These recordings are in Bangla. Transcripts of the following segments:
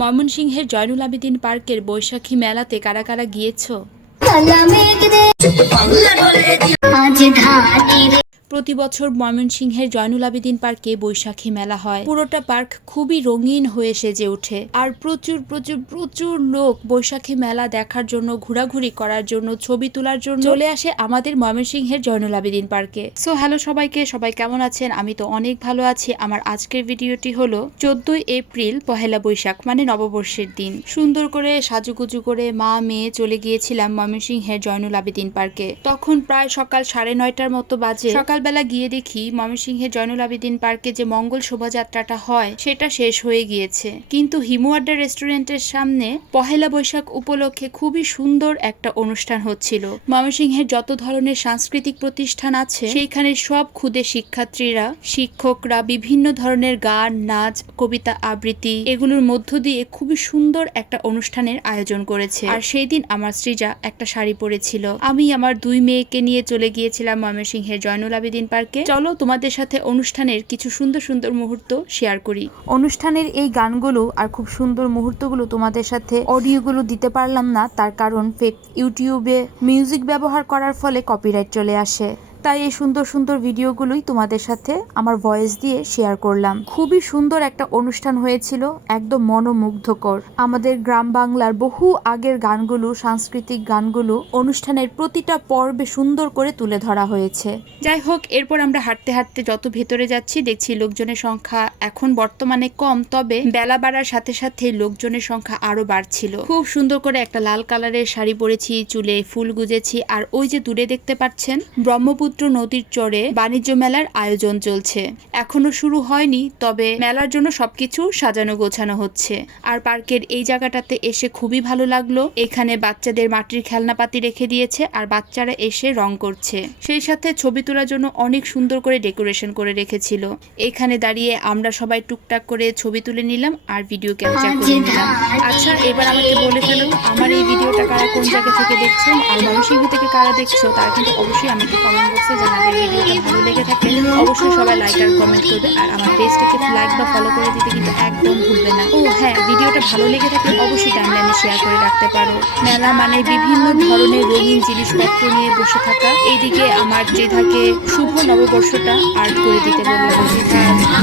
ময়মনসিংহের জয়নুল আবেদিন পার্কের বৈশাখী মেলাতে কারা কারা গিয়েছো? প্রতি বছর ময়মনসিংহের জয়নুল আবেদিন পার্কে বৈশাখী মেলা হয়। পুরোটা পার্ক খুবই রঙিন হয়ে সেজে ওঠে আর প্রচুর প্রচুর প্রচুর লোক বৈশাখী মেলা দেখার জন্য, ঘোরাঘুরি করার জন্য, ছবি তোলার জন্য চলে আসে আমাদের ময়মনসিংহের জয়নুল আবেদিন পার্কে। সো হ্যালো সবাইকে, সবাই কেমন আছেন? আমি তো অনেক ভালো আছি। আমার আজকের ভিডিওটি হলো 14ই এপ্রিল, পহেলা বৈশাখ মানে নববর্ষের দিন। সুন্দর করে সাজুগুজু করে মা মেয়ে চলে গিয়েছিলাম ময়মনসিংহের জয়নুল আবেদিন পার্কে। তখন প্রায় সকাল 9:30টার মতো বাজে। সকালবেলা গিয়ে দেখি ময়মনসিংহের জয়নুল আবেদিন পার্কে যে মঙ্গল শোভাযাত্রাটা হয় সেটা শেষ হয়ে গিয়েছে, কিন্তু হিমু আড্ডা রেস্টুরেন্টের সামনে পহেলা বৈশাখ উপলক্ষে খুবই সুন্দর একটা অনুষ্ঠান হচ্ছিল। ময়মনসিংহের যত ধরনের সাংস্কৃতিক প্রতিষ্ঠান আছে সেইখানে সব ক্ষুদে শিক্ষার্থীরা, শিক্ষকরা বিভিন্ন ধরনের গান, নাচ, কবিতা আবৃত্তি এগুলোর মধ্য দিয়ে খুবই সুন্দর একটা অনুষ্ঠানের আয়োজন করেছে। আর সেই দিন আমার সৃজা একটা শাড়ি পরেছিল। আমি আমার 2 মেয়েকে নিয়ে চলে গিয়েছিলাম ময়মনসিংহের জয়নুল আবেদিন পার্কে। চলো তোমাদের সাথে অনুষ্ঠানের কিছু সুন্দর সুন্দর মুহূর্ত শেয়ার করি। অনুষ্ঠানের এই গানগুলো আর খুব সুন্দর মুহূর্তগুলো তোমাদের সাথে অডিওগুলো দিতে পারলাম না, তার কারণ ইউটিউবে মিউজিক ব্যবহার করার ফলে কপিরাইট চলে আসে। তাই এই সুন্দর সুন্দর ভিডিওগুলোই তোমাদের সাথে আমার ভয়েস দিয়ে শেয়ার করলাম। খুবই সুন্দর একটা অনুষ্ঠান হয়েছিল, একদম মনোমুগ্ধকর। আমাদের গ্রাম বাংলার বহু আগের গানগুলো, সাংস্কৃতিক গানগুলো অনুষ্ঠানের প্রতিটা পর্বে সুন্দর করে তুলে ধরা হয়েছে। যাই হোক, এরপর আমরা হাঁটতে হাঁটতে যত ভেতরে যাচ্ছি দেখছি লোকজনের সংখ্যা এখন বর্তমানে কম, তবে বেলা বাড়ার সাথে সাথে লোকজনের সংখ্যা আরো বাড়ছিল। খুব সুন্দর করে একটা লাল কালারের শাড়ি পরেছি, চুলে ফুল গুজেছি, আর ওই যে দূরে দেখতে পাচ্ছেন ব্রহ্মপুত্র নদীর চরে বাণিজ্য মেলার আয়োজন চলছে। এখনো শুরু হয়নি, তবে মেলার জন্য সবকিছু সাজানো গোছানো হচ্ছে। আর পার্কের এই জায়গাটাতে এসে খুবই ভালো লাগলো। এখানে বাচ্চাদের মাটির খেলনাপাতি রেখে দিয়েছে আর বাচ্চারা এসে রং করছে। সেই সাথে ছবি তোলার জন্য অনেক সুন্দর করে ডেকোরেশন করে রেখেছিল। এখানে দাঁড়িয়ে আমরা সবাই টুকটাক করে ছবি তুলে নিলাম আর ভিডিও ক্যাপচার করে নিলাম। আচ্ছা, এবার আমাকে বলে ফেলো আমার এই ভিডিওটা কারা কোন জায়গা থেকে দেখছেন, আর ময়মনসিংহ থেকে কারা দেখছো তারা কিন্তু অবশ্যই আমাকে কমেন্ট বক্সে জানাবে। ভিডিওটা ভালো লেগে থাকলে অবশ্যই সবাই লাইক আর কমেন্ট করবে, আর আমার পেজটাকে লাইক বা ফলো করে দিতে কিন্তু একদম ভুলবে না। ও হ্যাঁ, ভিডিওটা ভালো লেগে থাকলে অবশ্যই টাইমলাইনে শেয়ার করে রাখতে পারো। মেলা মানে বিভিন্ন ধরনের রঙিন জিনিসপত্র নিয়ে বসে থাকা। এইদিকে আমার ত্রিধাকে শুভ নববর্ষটা আর্ট করে দিতে বললাম।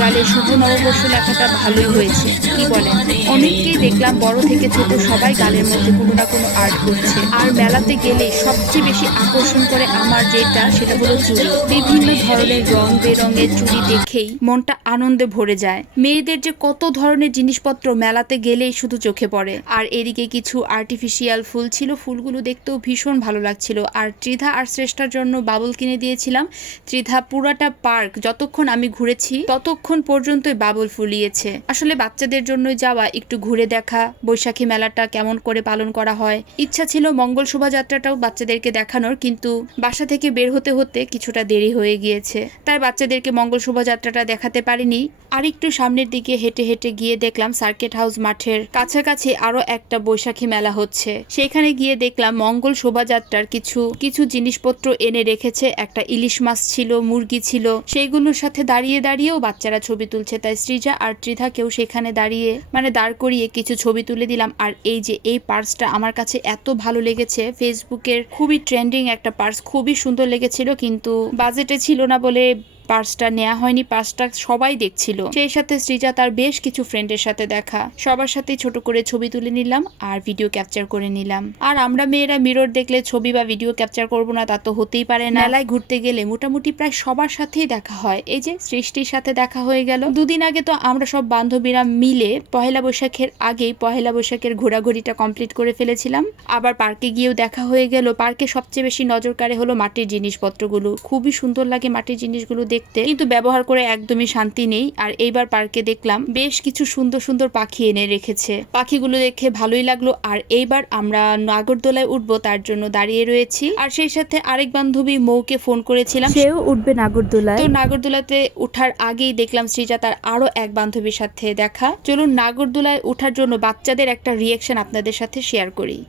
গালে শুভ নববর্ষ লেখাটা ভালোই হয়েছে, কি বলেন? অনেককেই দেখলাম বড় থেকে ছোট সবাই গালের মধ্যে কোনো না কোনো আর্ট করছে। আর মেলাতে গেলে সবচেয়ে বেশি আকর্ষণ করে আমার যেটা, সেটা হলো চুড়ি। বিভিন্ন ধরনের রং বেরঙের চুড়ি দেখেই মনটা আনন্দে ভরে যায়। মেয়েদের যে কত ধরনের জিনিসপত্র মেলাতে গেলেই শুধু চোখে পড়ে। আর এদিকে কিছু আর্টিফিশিয়াল ফুল ছিল, ফুলগুলো দেখতেও ভীষণ ভালো লাগছিল। আর ত্রিধা আর শ্রেষ্ঠার জন্য বাবল কিনে দিয়েছিলাম। ত্রিধা পুরাটা পার্ক যতক্ষণ আমি ঘুরেছি ততক্ষণ পর্যন্তই বাবল ফুলিয়েছে। আসলে বাচ্চাদের জন্য যাওয়া, একটু ঘুরে দেখা বৈশাখী মেলাটা কেমন করে পালন করা হয়। ইচ্ছা ছিল মঙ্গল শোভাযাত্রাটাও বাচ্চাদেরকে দেখানোর, কিন্তু বাসা থেকে বের হতে হতে কিছুটা দেরি হয়ে গিয়েছে, তাই বাচ্চাদেরকে মঙ্গল শোভাযাত্রাটা দেখাতে পারিনি। আর একটু সামনের দিকে হেঁটে হেঁটে গিয়ে দেখলাম সার্কিট হাউস মাঠের কাছাকাছি আরো একটা বৈশাখী মেলা হচ্ছে। সেখানে গিয়ে দেখলাম মঙ্গল শোভাযাত্রার কিছু কিছু জিনিসপত্র এনে রেখেছে। একটা ইলিশ মাছ ছিল, মুরগি ছিল, সেইগুলোর সাথে দাঁড়িয়ে দাঁড়িয়েও বাচ্চারা ছবি তুলছে। তাই সৃজা আর ত্রিধাকেও সেখানে দাঁড়িয়ে দাঁড় করিয়ে কিছু ছবি তুলে দিলাম। আর এই যে এই পার্সটা আমার কাছে এত ভালো লেগেছে, ফেসবুকের খুবই ট্রেন্ডিং একটা পার্স, খুবই সুন্দর লেগেছিল, কিন্তু বাজেটে ছিল না বলে পার্সটা নেওয়া হয়নি। পার্সটা সবাই দেখছিল। সেই সাথে সৃজা তার বেশ কিছু ফ্রেন্ডের সাথে দেখা, সবার সাথে ছোট করে ছবি তুলে নিলাম আর ভিডিও ক্যাপচার করে নিলাম। আর আমরা মেয়েরা মিরর দেখলে ছবি বা ভিডিও ক্যাপচার করব না তা তো হতেই পারে না। মেলায় ঘুরতে গেলে মোটামুটি প্রায় সবার সাথেই দেখা হয়। এই যে সৃষ্টির সাথে দেখা হয়ে গেল। 2 দিন আগে তো আমরা সব বান্ধবীরা মিলে পহেলা বৈশাখের আগেই পহেলা বৈশাখের ঘোরাঘুরিটা কমপ্লিট করে ফেলেছিলাম। আবার পার্কে গিয়েও দেখা হয়ে গেল। পার্কে সবচেয়ে বেশি নজর কাড়ে হলো মাটির জিনিসপত্রগুলো। খুবই সুন্দর লাগে মাটির জিনিসগুলো দেখতে, কিন্তু ব্যবহার করে একদমই শান্তি নেই। আর এইবার পার্কে দেখলাম বেশ কিছু সুন্দর সুন্দর পাখি এনে রেখেছে, পাখিগুলো দেখে ভালোই লাগলো। আর এইবার আমরা নাগরদোলায় উঠবো, তার জন্য দাঁড়িয়ে রয়েছি। আর সেই সাথে আরেক বান্ধবী মৌকে ফোন করেছিলাম, সেও উঠবে নাগরদোলায়। তো নাগরদোলাতে উঠার আগেই দেখলাম সৃজা তার আরো এক বান্ধবীর সাথে দেখা। চলুন নাগরদোলায় উঠার জন্য বাচ্চাদের একটা রিয়েকশন আপনাদের সাথে শেয়ার করি।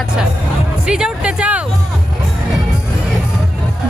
আচ্ছা, সৃজা উঠতে চাও?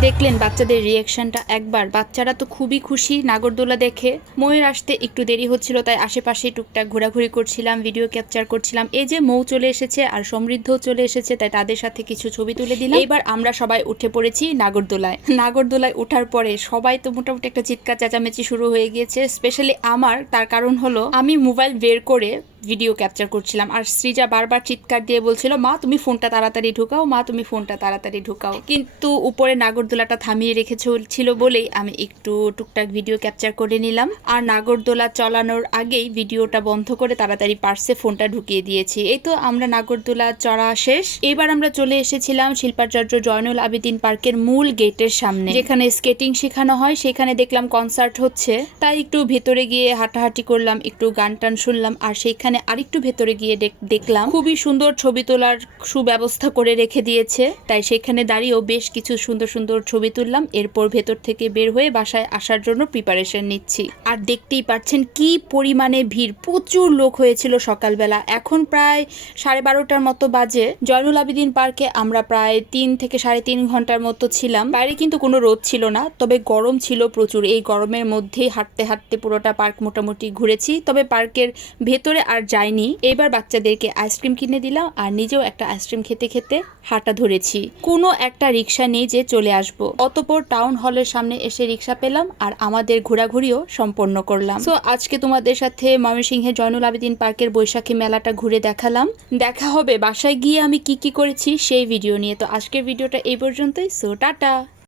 দেখলেন বাচ্চাদের রিয়াকশনটা একবার, বাচ্চারা তো খুবই খুশি নাগরদোলা দেখে। ময়ূর আসতে একটু দেরি হচ্ছিল, তাই আশেপাশে টুকটাক ঘোরাঘুরি করছিলাম, ভিডিও ক্যাপচার করছিলাম। এই যে মৌ চলে এসেছে আর সমৃদ্ধও চলে এসেছে, তাই তাদের সাথে কিছু ছবি তুলে দিলাম। এবার আমরা সবাই উঠে পড়েছি নাগরদোলায়। নাগরদোলায় ওঠার পরে সবাই তো মোটামুটি একটা চিৎকার চেঁচামেচি শুরু হয়ে গিয়েছে, স্পেশালি আমার। তার কারণ হলো আমি মোবাইল বের করে ভিডিও ক্যাপচার করছিলাম, আর সৃজা বারবার চিৎকার দিয়ে বলছিল, মা তুমি ফোনটা তাড়াতাড়ি ঢুকাও, মা তুমি ফোনটা তাড়াতাড়ি ঢুকাও। কিন্তু উপরে নাগরদোলাটা থামিয়ে রেখেছিল বলেই আমি একটু টুকটাক ভিডিও ক্যাপচার করে নিলাম। আর নাগরদোলা চালানোর আগেই ভিডিওটা বন্ধ করে তাড়াতাড়ি পার্সে ফোনটা ঢুকিয়ে দিয়েছি। এই তো আমরা নাগরদোলা চড়া শেষ। এবার আমরা চলে এসেছিলাম শিল্পাচার্য জয়নুল আবেদিন পার্কের মূল গেটের সামনে, যেখানে স্কেটিং শেখানো হয়। সেখানে দেখলাম কনসার্ট হচ্ছে, তাই একটু ভেতরে গিয়ে হাঁটাহাঁটি করলাম, একটু গান টান শুনলাম। আর সেইখানে আরেকটু ভেতরে গিয়ে দেখলাম খুবই সুন্দর ছবি তোলার সুব্যবস্থা করে রেখে দিয়েছে, তাই সেখানে দাঁড়িয়েও বেশ কিছু সুন্দর সুন্দর ছবি তুললাম। এরপর ভেতর থেকে বের হয়ে বাসায় আসার জন্য প্রিপারেশন নিচ্ছি। আর দেখতেই পাচ্ছেন কি পরিমাণে ভিড়, প্রচুর লোক হয়েছিল সকালবেলা। এখন প্রায় 12:30টার মতো বাজে। জয়নুল আবেদিন পার্কে আমরা প্রায় 3 থেকে 3.5 ঘন্টার মতো ছিলাম। বাইরে কিন্তু কোনো রোদ ছিল না, তবে গরম ছিল প্রচুর। এই গরমের মধ্যেই হাঁটতে হাঁটতে পুরোটা পার্ক মোটামুটি ঘুরেছি, তবে পার্কের ভেতরে আর যাইনি। এবার বাচ্চাদেরকে আইসক্রিম কিনে দিলাম আর নিজেও একটা আইসক্রিম খেতে খেতে হাঁটা ধরেছি। কোনো একটা রিক্সা নিয়ে যে চলে আসব। অতঃপর টাউন হলের সামনে এসে রিক্সা পেলাম আর আমাদের ঘোরাঘুরিও সম্পন্ন করলাম। সো আজকে তোমাদের সাথে ময়মনসিংহের জয়নুল আবেদিন পার্কের বৈশাখী মেলাটা ঘুরে দেখালাম। দেখা হবে বাসায় গিয়ে আমি কি কি করেছি সেই ভিডিও নিয়ে। তো আজকের ভিডিওটা এই পর্যন্তই। So tata.